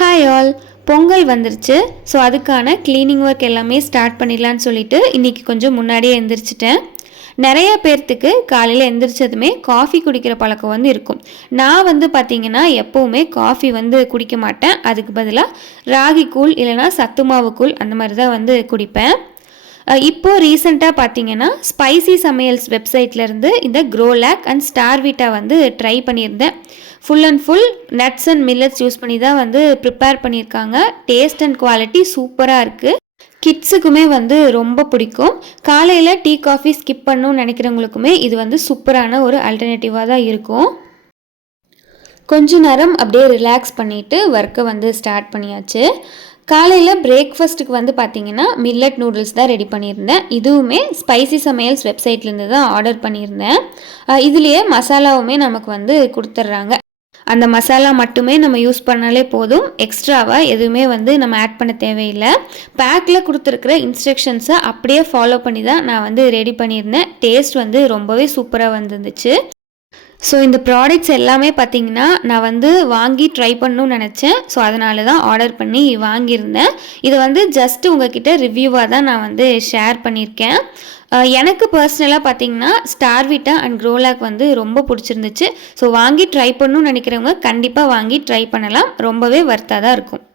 Hi all, Pongal வந்துருச்சு. So அதுக்கான cleaning work எல்லாமே ஸ்டார்ட் பண்ணிடலான்னு சொல்லிட்டு இன்றைக்கி கொஞ்சம் முன்னாடியே எழுந்திரிச்சிட்டேன். நிறைய பேர்த்துக்கு காலையில் எழுந்திரிச்சதுமே காஃபி குடிக்கிற பழக்கம் வந்து இருக்கும். நான் பார்த்திங்கன்னா எப்போவுமே காஃபி குடிக்க மாட்டேன். அதுக்கு பதிலாக ராகி கூழ் இல்லைனா சத்து மாவு கூழ் அந்த மாதிரி தான் குடிப்பேன். இப்போது ரீசெண்டாக பார்த்தீங்கன்னா ஸ்பைசி சமையல்ஸ் வெப்சைட்லேருந்து இந்த க்ரோலாக் அண்ட் ஸ்டார்விட்டா ட்ரை பண்ணியிருந்தேன். Full and full nuts and millets use பண்ணி தான் ப்ரிப்பேர் பண்ணியிருக்காங்க. டேஸ்ட் அண்ட் குவாலிட்டி சூப்பராக இருக்குது. கிட்ஸுக்குமே ரொம்ப பிடிக்கும். காலையில் டீ காஃபி ஸ்கிப் பண்ணணும்னு நினைக்கிறவங்களுக்குமே இது சூப்பரான ஒரு ஆல்டர்னேட்டிவாக தான் இருக்கும். கொஞ்ச நேரம் அப்படியே ரிலாக்ஸ் பண்ணிவிட்டு ஒர்க்கை ஸ்டார்ட் பண்ணியாச்சு. காலையில் பிரேக்ஃபாஸ்ட்டுக்கு பார்த்தீங்கன்னா மில்லட் நூடுல்ஸ் தான் ரெடி பண்ணியிருந்தேன். இதுவுமே ஸ்பைசி சமையல்ஸ் வெப்சைட்லேருந்து தான் ஆர்டர் பண்ணியிருந்தேன். இதுலேயே மசாலாவுமே நமக்கு கொடுத்துட்றாங்க. அந்த மசாலா மட்டுமே நம்ம யூஸ் பண்ணாலே போதும். எக்ஸ்ட்ராவாக எதுவுமே நம்ம ஆட் பண்ண தேவையில்லை. பேக்கில் கொடுத்துருக்குற இன்ஸ்ட்ரக்ஷன்ஸை அப்படியே ஃபாலோ பண்ணி தான் நான் ரெடி பண்ணியிருந்தேன். டேஸ்ட் ரொம்பவே சூப்பராக வந்துருந்துச்சு. ஸோ இந்த ப்ராடக்ட்ஸ் எல்லாமே பார்த்திங்கன்னா நான் வாங்கி ட்ரை பண்ணணும்னு நினச்சேன். ஸோ அதனால தான் ஆர்டர் பண்ணி வாங்கியிருந்தேன். இது ஜஸ்ட் உங்ககிட்ட ரிவ்யூவாக தான் நான் ஷேர் பண்ணியிருக்கேன். எனக்கு பர்சனலாக பார்த்திங்கன்னா ஸ்டார்விட்டா அண்ட் க்ரோலாக் ரொம்ப பிடிச்சிருந்துச்சு. ஸோ வாங்கி ட்ரை பண்ணணும்னு நினைக்கிறவங்க கண்டிப்பாக வாங்கி ட்ரை பண்ணலாம். ரொம்பவே வர்த்தாக தான் இருக்கும்.